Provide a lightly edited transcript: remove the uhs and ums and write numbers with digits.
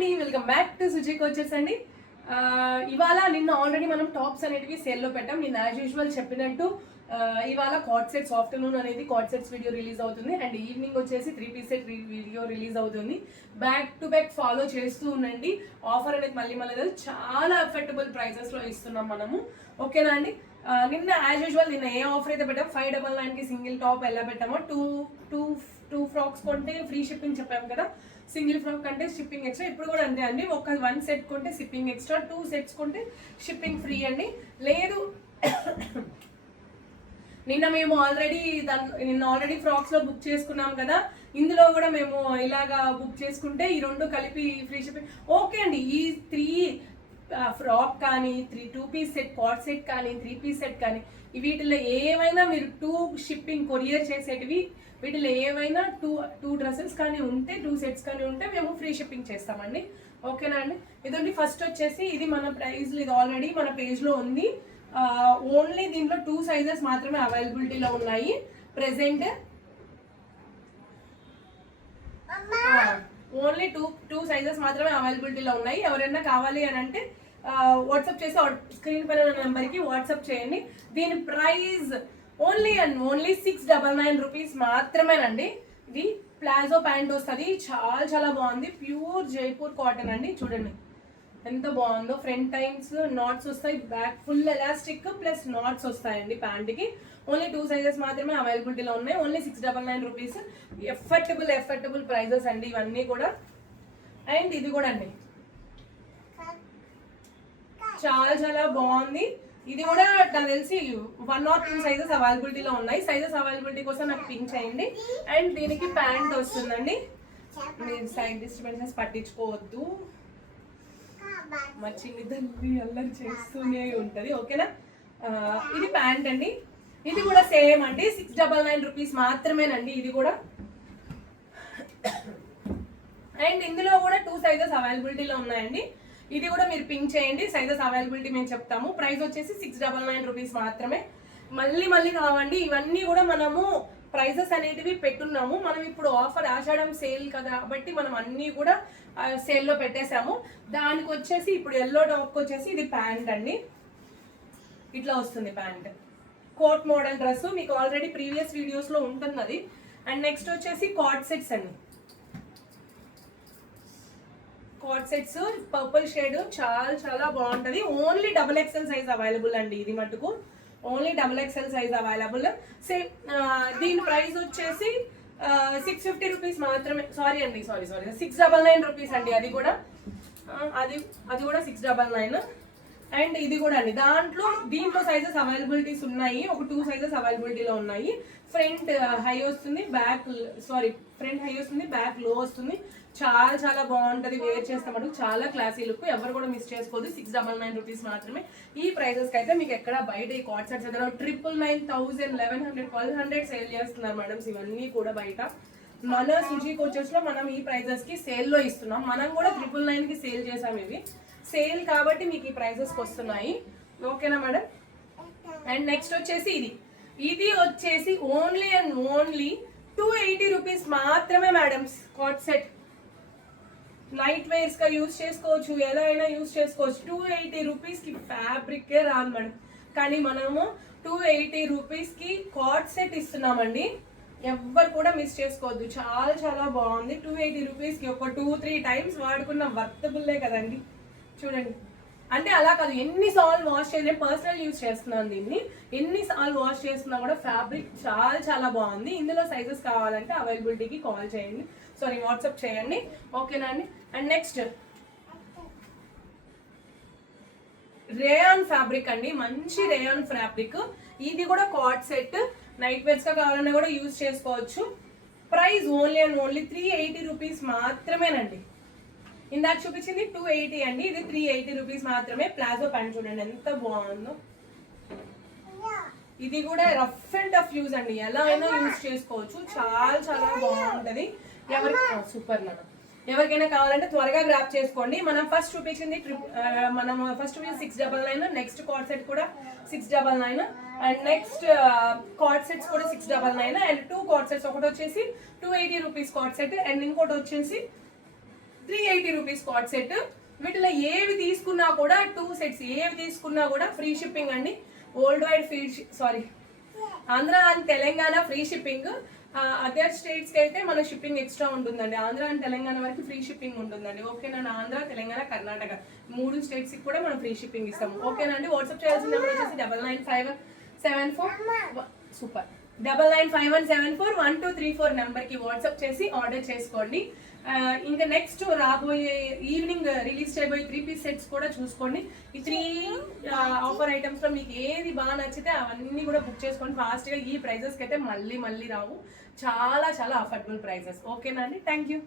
అండి, welcome back to Suji coaches అండి. ఇవాళ నిన్న ఆల్రెడీ మనం టాప్స్ అనేటివి సేల్లో పెట్టాం. నిన్న యాజ్ యూజువల్ చెప్పినట్టు ఇవాళ కార్డ్ సెట్స్ ఆఫ్టర్నూన్ అనేది కార్డ్ సెట్స్ వీడియో రిలీజ్ అవుతుంది అండ్ ఈవినింగ్ వచ్చేసి 3 పీస్ సెట్ వీడియో రిలీజ్ అవుతుంది. బ్యాక్ టు బ్యాక్ ఫాలో చేస్తూ ఉండండి. ఆఫర్ అనేది మళ్ళీ చాలా అఫోర్డబుల్ ప్రైసెస్లో ఇస్తున్నాం మనము. ఓకేనా అండి? నిన్న యాజ్ యూజువల్ నిన్న ఏ ఆఫర్ అయితే పెట్టాం 599కి సింగిల్ టాప్ ఎలా పెట్టామో టూ ఫ్రాక్స్ కొంటే ఫ్రీ షిప్పింగ్ చెప్పాము కదా. సింగిల్ ఫ్రాక్ అంటే షిప్పింగ్ ఎక్స్ట్రా. ఇప్పుడు కూడా అంతే అండి, ఒక 1 సెట్ కొంటే షిప్పింగ్ ఎక్స్ట్రా, 2 సెట్స్ కొంటే షిప్పింగ్ ఫ్రీ అండి. లేదు నిన్న మేము ఆల్రెడీ ఫ్రాక్స్ లో బుక్ చేసుకున్నాం కదా, ఇందులో కూడా మేము ఇలాగా బుక్ చేసుకుంటే ఈ 2 కలిపి ఫ్రీ షిప్పింగ్ ఓకే అండి. ఈ 3 ఫ్రాక్ కానీ 2 పీస్ సెట్ కార్డ్ సెట్ కానీ 3 పీస్ సెట్ కానీ వీటిలో ఏమైనా మీరు 2 షిప్పింగ్ కొరియర్ చేసేటివి వీటిలో ఏమైనా 2 డ్రెస్సెస్ కానీ ఉంటే 2 సెట్స్ కానీ ఉంటే మేము ఫ్రీ షిప్పింగ్ చేస్తామండి. ఓకేనా అండి? ఇదండి ఫస్ట్ వచ్చేసి ఇది మన ప్రైస్, ఇది ఆల్రెడీ మన పేజ్లో ఉంది. ఓన్లీ దీంట్లో 2 సైజెస్ మాత్రమే అవైలబిలిటీలో ఉన్నాయి ప్రెసెంట్. ఓన్లీ టూ సైజెస్ మాత్రమే అవైలబిలిటీలో ఉన్నాయి. ఎవరైనా కావాలి అని అంటే వాట్సాప్ చేసి స్క్రీన్ పైన ఉన్న నెంబర్కి వాట్సాప్ చేయండి. దీని ప్రైస్ ఓన్లీ 699 రూపీస్ మాత్రమేనండి. ఇది ప్లాజో ప్యాంట్ వస్తుంది, చాలా బాగుంది. ప్యూర్ జైపూర్ కాటన్ అండి. చూడండి ఎంత బాగుందో. ఫ్రంట్ టైమ్స్ నాట్స్ వస్తాయి, back full elastic plus knots వస్తాయండి ప్యాంట్కి. ఓన్లీ 2 సైజెస్ మాత్రమే అవైలబిలిటీలో ఉన్నాయి. Only 699 rupees. ఎఫర్టబుల్ ప్రైజెస్ అండి ఇవన్నీ కూడా. అండ్ ఇది కూడా అండి చాలా బాగుంది. ఇది కూడా నాకు తెలిసి 1 or 2 సైజెస్ అవైలబిలిటీలో ఉన్నాయి. సైజెస్ అవైలబిలిటీ కోసం నాకు పింక్ చేయండి. అండ్ దీనికి ప్యాంట్ వస్తుందండి. మీరు సైడ్ డిస్టర్బెన్సెస్ పట్టించుకోవద్దు, మా చిన్ని తల్లి అల్లరి చేస్తూనే ఉంటుంది. ఓకేనా? ఇది ప్యాంట్ అండి. ఇది కూడా సేమ్ అండి, 699 రూపీస్ మాత్రమేనండి ఇది కూడా. అండ్ ఇందులో కూడా 2 సైజెస్ అవైలబిలిటీలో ఉన్నాయండి. ఇది కూడా మీరు పింక్ చేయండి, సైజెస్ అవైలబిలిటీ మేము చెప్తాము. ప్రైస్ వచ్చేసి 699 రూపీస్ మాత్రమే. మళ్ళీ కావండి. ఇవన్నీ కూడా మనము ప్రైజెస్ అనేటివి పెట్టున్నాము. మనం ఇప్పుడు ఆఫర్ ఆషాఢం సేల్ కదా కాబట్టి మనం అన్నీ కూడా సేల్లో పెట్టేశాము. దానికి వచ్చేసి ఇప్పుడు ఎల్లో టాప్కి వచ్చేసి ఇది ప్యాంట్ అండి. ఇట్లా వస్తుంది ప్యాంట్, కోట్ మోడల్ డ్రెస్. మీకు ఆల్రెడీ ప్రీవియస్ వీడియోస్లో ఉంటుంది అది. అండ్ నెక్స్ట్ వచ్చేసి కార్డ్ సెట్స్ అండి. కార్డ్ సెట్స్ పర్పుల్ షేడ్ చాలా బాగుంటుంది. ఓన్లీ XXL సైజ్ అవైలబుల్ అండి. ఇది మటుకు ఓన్లీ XXL సైజ్ అవైలబుల్. దీని ప్రైస్ వచ్చేసి 650 రూపీస్ మాత్రమే. సారీ 699 రూపీస్ అండి. అది కూడా 699. అండ్ ఇది కూడా అండి, దీంట్లో సైజెస్ అవైలబిలిటీస్ ఉన్నాయి. ఒక 2 సైజెస్ అవైలబిలిటీలో ఉన్నాయి. ఫ్రంట్ హై వస్తుంది, ఫ్రంట్ హై వస్తుంది, బ్యాక్ లో వస్తుంది. చాలా బాగుంటుంది. వేర్ చేస్తామటు చాలా క్లాసీ లుక్. ఎవరు కూడా మిస్ చేసుకోవద్దు. 699 రూపీస్ మాత్రమే. ఈ ప్రైజెస్కి అయితే మీకు ఎక్కడ బయట ఈ కార్డ్ సెట్స్ అయితే 999, 1000, 1100, 1200 సేల్ చేస్తున్నారు మేడమ్స్. ఇవన్నీ కూడా బయట మన సుజీ కోచెస్ లో మనం ఈ ప్రైజెస్ కి సేల్ లో ఇస్తున్నాం. మనం కూడా 999కి సేల్ చేసాం. ఇవి సేల్ కాబట్టి మీకు ఈ ప్రైజెస్కి వస్తున్నాయి. ఓకేనా మేడం? అండ్ నెక్స్ట్ వచ్చేసి ఇది వచ్చేసి ఓన్లీ 280 రూపీస్ మాత్రమే madams. Coord set night wears గా యూజ్ చేసుకోవచ్చు, ఎలా అయినా యూజ్ చేసుకోవచ్చు. 280 రూపీస్కి ఫ్యాబ్రికే రాదు మేడం, కానీ మనము 280 రూపీస్కి కార్డ్ సెట్ ఇస్తున్నామండి. ఎవ్వరు కూడా మిస్ చేసుకోవద్దు. చాలా బాగుంది. 280 రూపీస్కి ఒక 2-3 టైమ్స్ వాడుకున్న వర్తబుల్లే కదండి. చూడండి, అంటే అలా కాదు, ఎన్నిసార్లు వాష్ చేయాలి, పర్సనల్ యూజ్ చేస్తున్నాను దీన్ని. ఎన్నిసార్లు వాష్ చేస్తున్నా కూడా ఫ్యాబ్రిక్ చాలా బాగుంది. ఇందులో సైజెస్ కావాలంటే అవైలబిలిటీకి కాల్ చేయండి, వాట్సాప్ చేయండి. ఓకేనా అండి? అండ్ నెక్స్ట్ రేయాన్ ఫ్యాబ్రిక్ అండి, మంచి రేయాన్ ఫ్యాబ్రిక్. ఇది కూడా కార్డ్ సెట్, నైట్ వేర్స్ గా కావాలన్నా కూడా యూజ్ చేసుకోవచ్చు. ప్రైస్ ఓన్లీ 380 రూపీస్ మాత్రమేనండి. ఇందాక చూపించింది 280 అండి, ఇది 380 రూపీస్ మాత్రమే. ప్లాజో ప్యాంట్ చూడండి ఎంత బాగుందో. ఇది కూడా రఫ్ అండ్ టఫ్ యూజ్ అండి, ఎలా అయినా యూజ్ చేసుకోవచ్చు. చాలా బాగుంటది. Super madam. ఎవరికైనా కావాలంటే త్వరగా గ్రాప్ చేసుకోండి. మనం ఫస్ట్ చూపించింది 699. నెక్స్ట్ కార్డ్ సెట్ కూడా 699. అండ్ నెక్స్ట్ కార్డ్ సెట్స్ కూడా 699. అండ్ 2 కార్డ్ సెట్స్, ఒకటి వచ్చేసి 280 రూపీస్ కార్డ్ సెట్ అండ్ ఇంకోటి వచ్చేసి 380 రూపీస్ కాట్ సెట్. వీటిలో ఏవి తీసుకున్నా కూడా 2 సెట్స్ ఏవి తీసుకున్నా కూడా ఫ్రీ షిప్పింగ్ అండి. World wide Andhra and Telangana free shipping. Other స్టేట్స్కి అయితే మన షిప్పింగ్ ఎక్స్ట్రా ఉంటుందండి. ఆంధ్ర అండ్ తెలంగాణ వరకు ఫ్రీ షిప్పింగ్ ఉంటుందండి. ఓకేనా? ఆంధ్ర, తెలంగాణ, కర్ణాటక 3 స్టేట్స్కి కూడా మనం ఫ్రీ షిప్పింగ్ ఇస్తాము. ఓకేనా అండి? వాట్సాప్ చేయాల్సిన నెంబర్ వచ్చేసి 995174 సూపర్ 9951741234 నెంబర్కి వాట్సాప్ చేసి ఆర్డర్ చేసుకోండి. ఇంకా నెక్స్ట్ రాబోయే ఈవినింగ్ రిలీజ్ చేయబోయే 3 పీస్ సెట్స్ కూడా చూసుకోండి. ఈ 3 ఆఫర్ ఐటమ్స్లో మీకు ఏది బాగా నచ్చితే అవన్నీ కూడా బుక్ చేసుకోండి ఫాస్ట్గా. ఈ ప్రైజెస్కి అయితే మళ్ళీ రావు. చాలా చాలా అఫోర్డబుల్ ప్రైజెస్. ఓకేనా అండి? Thank you.